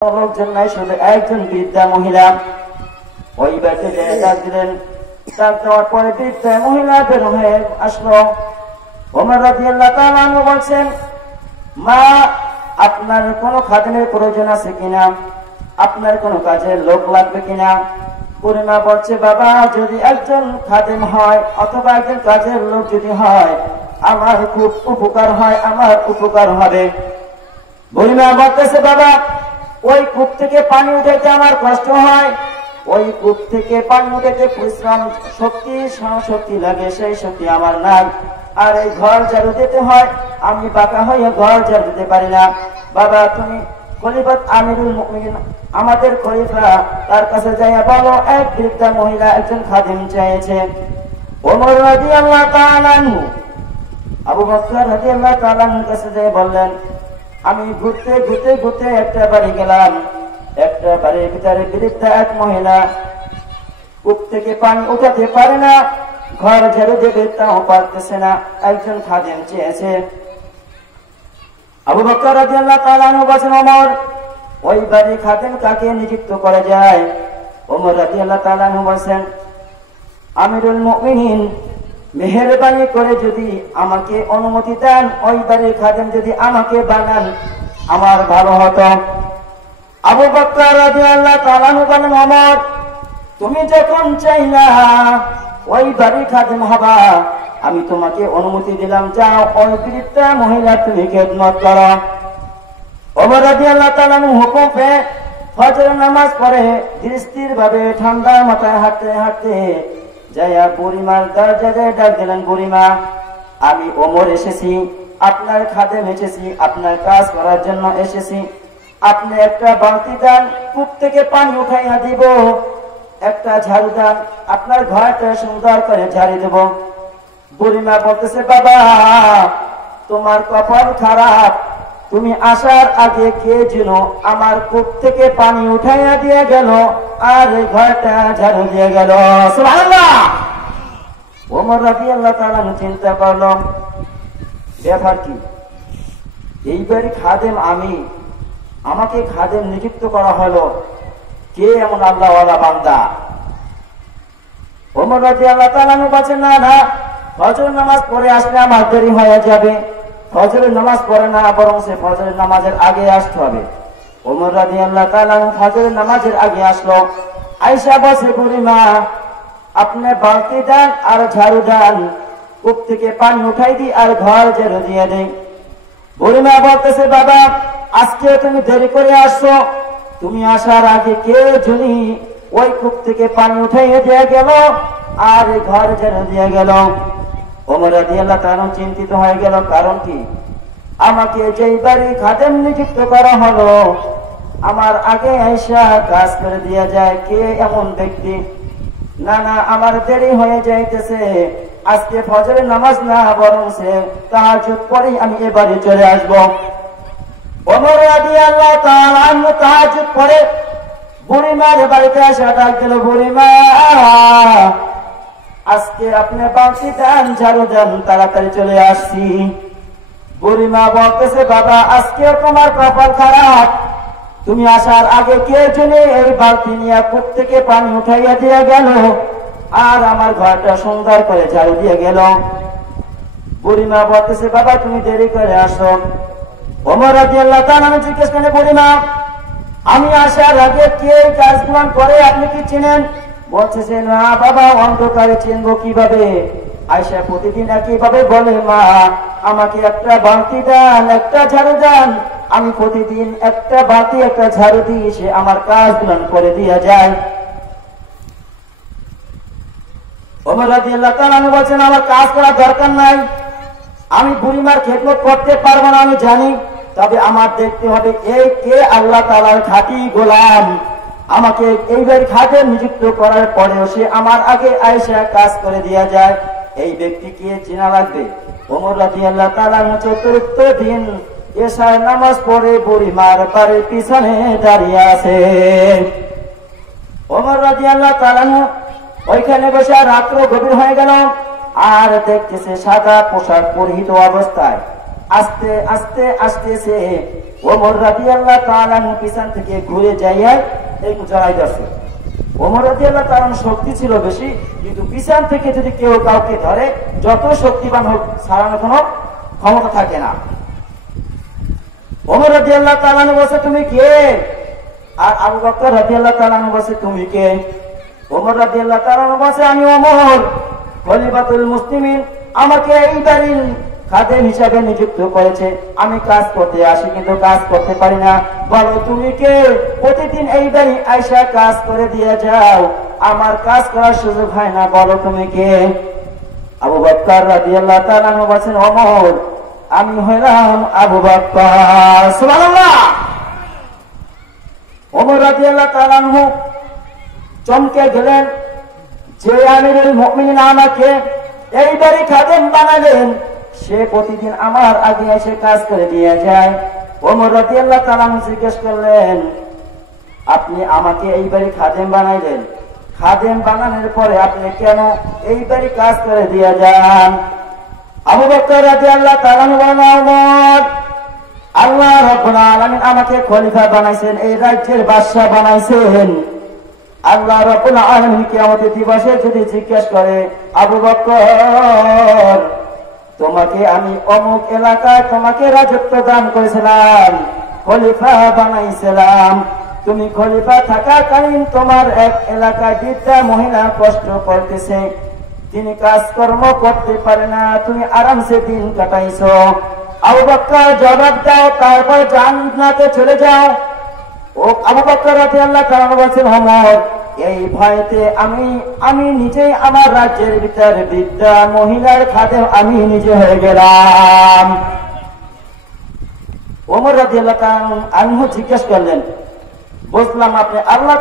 লোকজন নাই, শুধু একজন বৃদ্ধা মহিলা। ওই বাড়িতে ডাক দিলেন। ডাক দেওয়ার পরে বৃদ্ধা মহিলা বের হয়ে আসলো। ওমর রাদিয়াল্লাহু তাআলা আনহু বলছেন, মা, আপনার কোনো খাদেমের প্রয়োজন আছে কিনা? আপনার কোনো কাজের লোক লাগবে কিনা? বুড়িমা বলছে, বাবা, যদি একজন খাদেম হয় অথবা একজন কাজের লোক যদি হয় আমার খুব উপকার হয়, আমার উপকার হবে। বুড়িমা বলতেছে, বাবা, ওই কূপ থেকে পানি উঠাইতে আমার কষ্ট হয়, ওই কূপ থেকে পানি উঠাইতে পরিশ্রম, শক্তি, শক্তি লাগে, সেই শক্তি আমার নাই। আর এই ঘর ঝাড়ু দিতে হয়, আমি বাঁকা হয়ে ঘর ঝাড়ু দিতে পারি না। বাবা, তুমি খলিফাত আমিরুল মুমিনিন, আমাদের খলিফা, তার কাছে যাইয়া বলো এক বৃদ্ধা মহিলা একজন খাদিম চাইছে। ওমর রাদিয়াল্লাহু তাআলা আনহু আবু বকর রাদিয়াল্লাহু তাআলা আনহুর কাছে যাই বললেন, আমি ঘুরতে ঘুরতে ঘুরতে একটা বাড়ি গেলাম। একটা বাড়ির ভিতরে বৃদ্ধা এক মহিলা কূপ থেকে পানি উঠাতে পারে না, ঘর ঝাড়ু দেবে তাও পারতেছে না, একজন খাদিম চেয়েছে। আবু বকর রাদিয়াল্লাহু তাআলা আনহু বলেন, ওমর, ওই বাড়ি খাদিম কাকে নিযুক্ত করা যায়? ওমর রাদিয়াল্লাহু তাআলা আনহু বলেন, আমিরুল মুমিনিন, মেহেরবানি করে যদি আমাকে অনুমতি দেন, ওই বাড়ির খাদেম যদি আমাকে বানান আমার ভালো হতো। আবু বকর রাদিয়াল্লাহু তাআলা আনহু বলেন, ওমর, তুমি যখন চাইলা ওই বাড়ির খাদেম হবা, আমি তোমাকে অনুমতি দিলাম, যাও ওই বৃদ্ধা মহিলা তুমি খেদমত করো। ওমর রাদিয়াল্লাহু তাআলা আনহু হুকুম পেয়ে ফজর নামাজ পড়ে ধীর ভাবে ঠান্ডা মাথায় হাঁটতে হাঁটতে যাইয়া বুড়িমার দরজায় ডাক দিলেন, বুড়িমা, আমি ওমর এসেছি, আপনার খাদেম এসেছি, আপনার কাজ করার জন্য এসেছি। আপনি একটা বালতি দেন, কূপ থেকে পানি উঠাইয়া দিব, একটা ঝাড়ু দেন, আপনার ঘরটা সুন্দর করে ঝাড়ি দেব। বুড়িমা বলতেছে, বাবা, তোমার কপাল খারাপ, তুমি আসার আগে কে যেন আমার কূপ থেকে পানি উঠাইয়া দিয়ে গেল আর ঘরটা ঝাড়ু দিয়ে গেল। সুবহানাল্লাহ। ওমর রাদিয়াল্লাহু তাআলা চিন্তা করলো, ব্যাপার কি? এইবারই খাদেম আমি, আমাকে খাদেম নিযুক্ত করা হলো, কে এমন আল্লাহওয়ালা বান্দা? ওমর রাদিয়াল্লাহু তাআলা বলেন, না না, ফজর নামাজ পড়ে আসলে আমার দেরি হয়ে যাবে। ফজরের নামাজ পড়ে না, বরং সে ফজরের নামাজের আগে আসতে হবে। ওমর রাদিয়াল্লাহু তাআলা ফজরের নামাজের আগে আসলো। আয়েশা বসে, বুড়িমা, আপনি বালতি দেন আর ঝাড়ু দেন, কূপ থেকে পানি উঠাই দিই আর ঘর ঝাড়ু দিয়ে দেই। বুড়িমা বলতেছে, বাবা, আজকে তুমি দেরি করে আসছো, তুমি আসার আগে কে জানি ওই কূপ থেকে পানি উঠাইয়ে দিয়ে গেল আর ঘর ঝাড়ু দিয়ে গেল। ওমর রাদিয়াল্লাহু তাআলা চিন্তিত হয়ে গেল, কারণ কি? আমাকে যেই বাড়ি খাদেম নিযুক্ত করা হলো, আমার আগে আয়েশা কাজ করে দিয়ে যায়, কে এমন ব্যক্তি? না না, আমার দেরি হয়ে যাইতেছে, আজকে ফজরের নামাজ না, বরং সে তাহাজ্জুদ পড়েই আমি এ বাড়ি চলে আসবো। ওমর রাদিয়াল্লাহু তাআলা তাহাজ্জুদ পড়ে বুড়িমার বাড়িতে আসা ডাক দিল, বুড়িমা, আজকে আপনি বালতি দেন, ঝাড়ু দেন, তাড়াতাড়ি চলে আসছি। বুড়িমা বলতেছে, বাবা, আজকেও তোমার কপাল খারাপ, তুমি আসার আগে কে জেনে এই বালতি নিয়ে কূপ থেকে পানি উঠাইয়া দিয়ে গেল আর আমার ঘরটা সুন্দর করে ঝাড়ু দিয়ে গেল। বুড়িমা বলতেছে, বাবা, তুমি দেরি করে আসো। ওমর রাদিয়াল্লাহু তাআলা জিজ্ঞেস করেন, বুড়িমা, আমি আসার আগে কে এই কাজগুলো করে আপনি কি চিনেন? বলছে, না বাবা, অন্ধকারে চিনবো কিভাবে? আয়েশা প্রতিদিন একইভাবে বলে, মা, আমাকে একটা বালতি দেন, একটা ঝাড়ু দেন, আমি প্রতিদিন একটা বালতি একটা ঝাড়ু দিই, সে আমার কাজগুলো করে দিয়ে যায়। ওমর রাদিয়াল্লাহু তাআলা বলছেন, আমার কাজ করার দরকার নাই, আমি বুড়িমার খেদমত করতে পারবো না আমি জানি, তবে আমার দেখতে হবে এই কে আল্লাহ তাআলার খাঁটি গোলাম। আমাকে এইবার খাদেম নিযুক্ত করার পরেও সে আমার আগে আয়েশা কাজ করে দিয়ে যায়, এই ব্যক্তিকে চেনা লাগবে। ওমর রাদিয়াল্লাহু তাআলা চতুর্থ দিন এশার নামাজ পড়ে বুড়িমার বাড়ির পিছনে দাঁড়িয়ে আছে। ওমর রাদিয়াল্লাহু তাআলা ওইখানে বসে রাত্র গভীর হয়ে গেল আর দেখতেছে সাদা পোশাক পরিহিত অবস্থায় আস্তে আস্তে আসতেছে। ওমর রাদিয়াল্লাহু তাআলা পিছন থেকে ঘুরে যাইয়া এই জড়াই ধরছে। ওমর রাদিয়াল্লাহু তাআলা শক্তি ছিল বেশি, কিন্তু পিছন থেকে যদি কেউ কাউকে ধরে, যত শক্তিবান হোক, ছাড়ানোর কোনো ক্ষমতা থাকে না। ওমর রাদিয়াল্লাহু তাআলা বলছে, তুমি কে? আর আবু বকর রাদিয়াল্লাহু তাআলা বলছে, তুমি কে? ওমর রাদিয়াল্লাহু তাআলা বলছে, আমি ওমর, খলিফাতুল মুসলিমিন। আমাকে এই বাড়ির খাদেম হিসাবে নিযুক্ত করেছে। আমি কাজ করতে আসি, কিন্তু কাজ করতে পারি না। বলো তুমি কে? প্রতিদিন এই বাড়ি আয়সা কাজ করে দিয়ে যাও, আমার কাজ করার সুযোগ হয় না। বলো তুমি কে? আবু বকর রাদিয়াল্লাহু তাআলা বলেন, ওমর, আমি হইলাম আবু বকর। সুবহানাল্লাহ। ওমর রাদিয়াল্লাহু তাআলা চমকে গেলেন যে আমিরুল মুমিনিন আমাকে এই বাড়ি খাদেম বানালেন, সে প্রতিদিন আমার আগে এসে কাজ করে দিয়ে যায়। ওমর রাদিয়াল্লাহু তাআলা জিজ্ঞেস করলেন, আপনি আমাকে এই বাড়ি খাদেম বানাইলেন, খাদেম বানানোর পরে আপনি কেন এই বাড়ি কাজ করে দিয়ে যান? আবু বকর রাদিয়াল্লাহু তাআলা বলেন, ওমর, আল্লাহ রাব্বুল আলামিন আমাকে খলিফা বানাইছেন, এই রাজ্যের বাদশা বানাইছেন। আল্লাহ রাব্বুল আলামিন কিয়ামতের দিবসে যদি জিজ্ঞেস করে, আবু বকর, তোমাকে আমি অমুক এলাকায় তোমাকে রাজত্ব দান করেছিলাম, খলিফা বানাইছিলাম, তুমি খলিফা থাকাকালীন তোমার এক এলাকায় বৃদ্ধা মহিলা কষ্ট করতেছে, তিনি কাজকর্ম করতে পারে না, তুমি আরামসে দিন কাটাইছো। আবু বকর জবাব দাও, তারপর জান্নাতে চলে যাও। ও আবু বকর রাদিয়াল্লাহু তাআলা বলেছেন, ওমর, এই ভয়তে আমি নিজেই আমার রাজ্যের ভিতরে বৃদ্ধা মহিলার খাদেম আমি নিজে হয়ে গেলাম। ওমর রাদিয়াল্লাহু তাআলা আনহু জিজ্ঞেস করলেন, বুঝলাম আপনি আল্লাহ